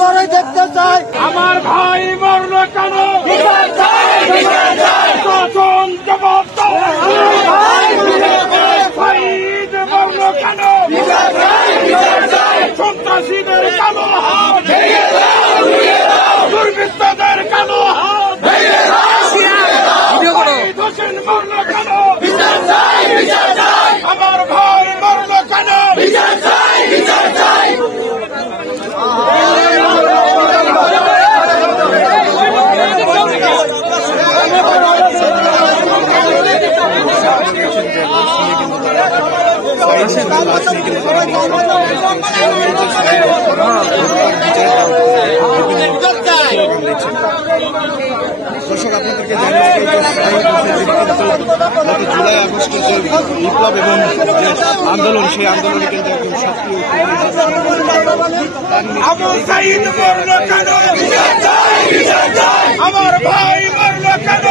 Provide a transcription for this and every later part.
করে দেখতে চাই। আমার ভাই মরল কেন? শাসন জবাব দাও। শহীদ মরল কেন? সন্ত্রাসীদের কালো হাত, দুর্বৃত্তদের কালো হাত, শহীদ হোসেন মরল কেন? আমার ভাই মরল কেন? দর্শক আপনাদেরকে জানিয়ে জুলাই আগস্টে যে বিপ্লব এবং যে আন্দোলন, সেই আন্দোলনে কিন্তু একদম সক্রিয় আমার ভাই মরল কেন?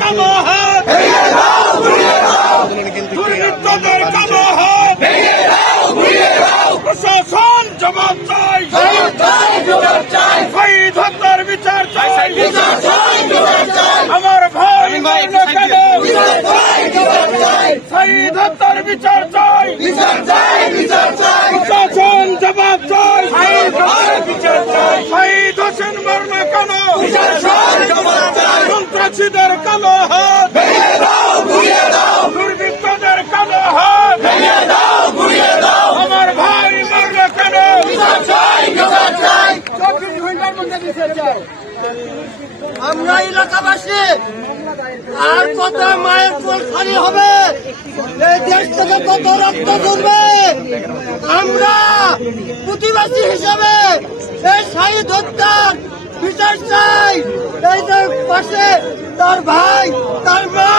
কালো হাত, দুর্বৃত্তদের কালো হাত, প্রশাসন জবাব চাই। শহীদ হত্যার বিচার চাই। আমার ভাই মরল কেন? শহীদ হত্যার বিচার চাই। প্রশাসন জবাব চাই। শহীদ হোসেন মরল কেন? সন্ত্রাসীদের কালো হাত, দুর্বৃত্তদের কালো হাত, আমার ভাই মরল কেন? আমরা এলাকাবাসী আর কত মায়ের কোল খালি হবে? এই দেশ থেকে কত রক্ত ঝরবে? আমরা প্রতিবাসী হিসাবে এই শহীদ হত্যার বিচার চাই। এই যে পাশে তার ভাই, তার মা,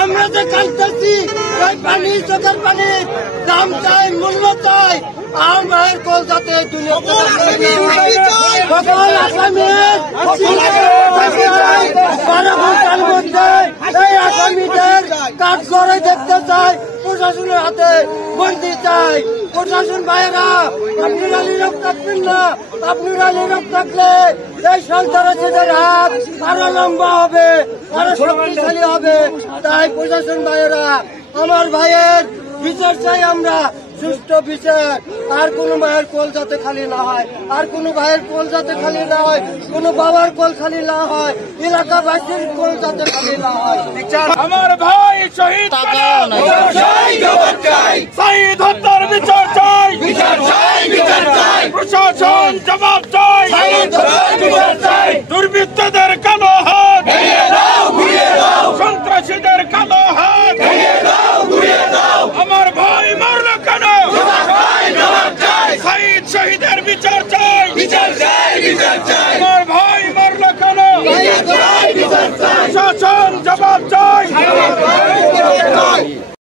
আমরা যে কাঁদতেছি, এই পানি, চোখের পানি দাম চাই, মূল্য চাই। আর মায়ের কোল যাতে সকল আসামির 12 ঘন্টার মধ্যে এই আসামিদের কাজ করে দেখতে চাই। প্রশাসনের হাতে বন্দি চাই। প্রশাসন ভাইয়েরা, আপনারা নীরব থাকবেন না। আপনারা নীরব থাকলে এই সন্ত্রাসীদের হাত আরো লম্বা হবে, আরো শক্তিশালী হবে। তাই প্রশাসন ভাইয়েরা, আমার ভাইয়ের বিচার চাই আমরা, সুষ্ঠু বিচার। আর কোনো মায়ের কোল যাতে খালি না হয়, আর কোনো ভাইয়ের কোল যাতে খালি না হয়, কোনো বাবার কোল খালি না হয়, এলাকাবাসীর কোল যাতে খালি না হয়। আমার ভাই শহীদ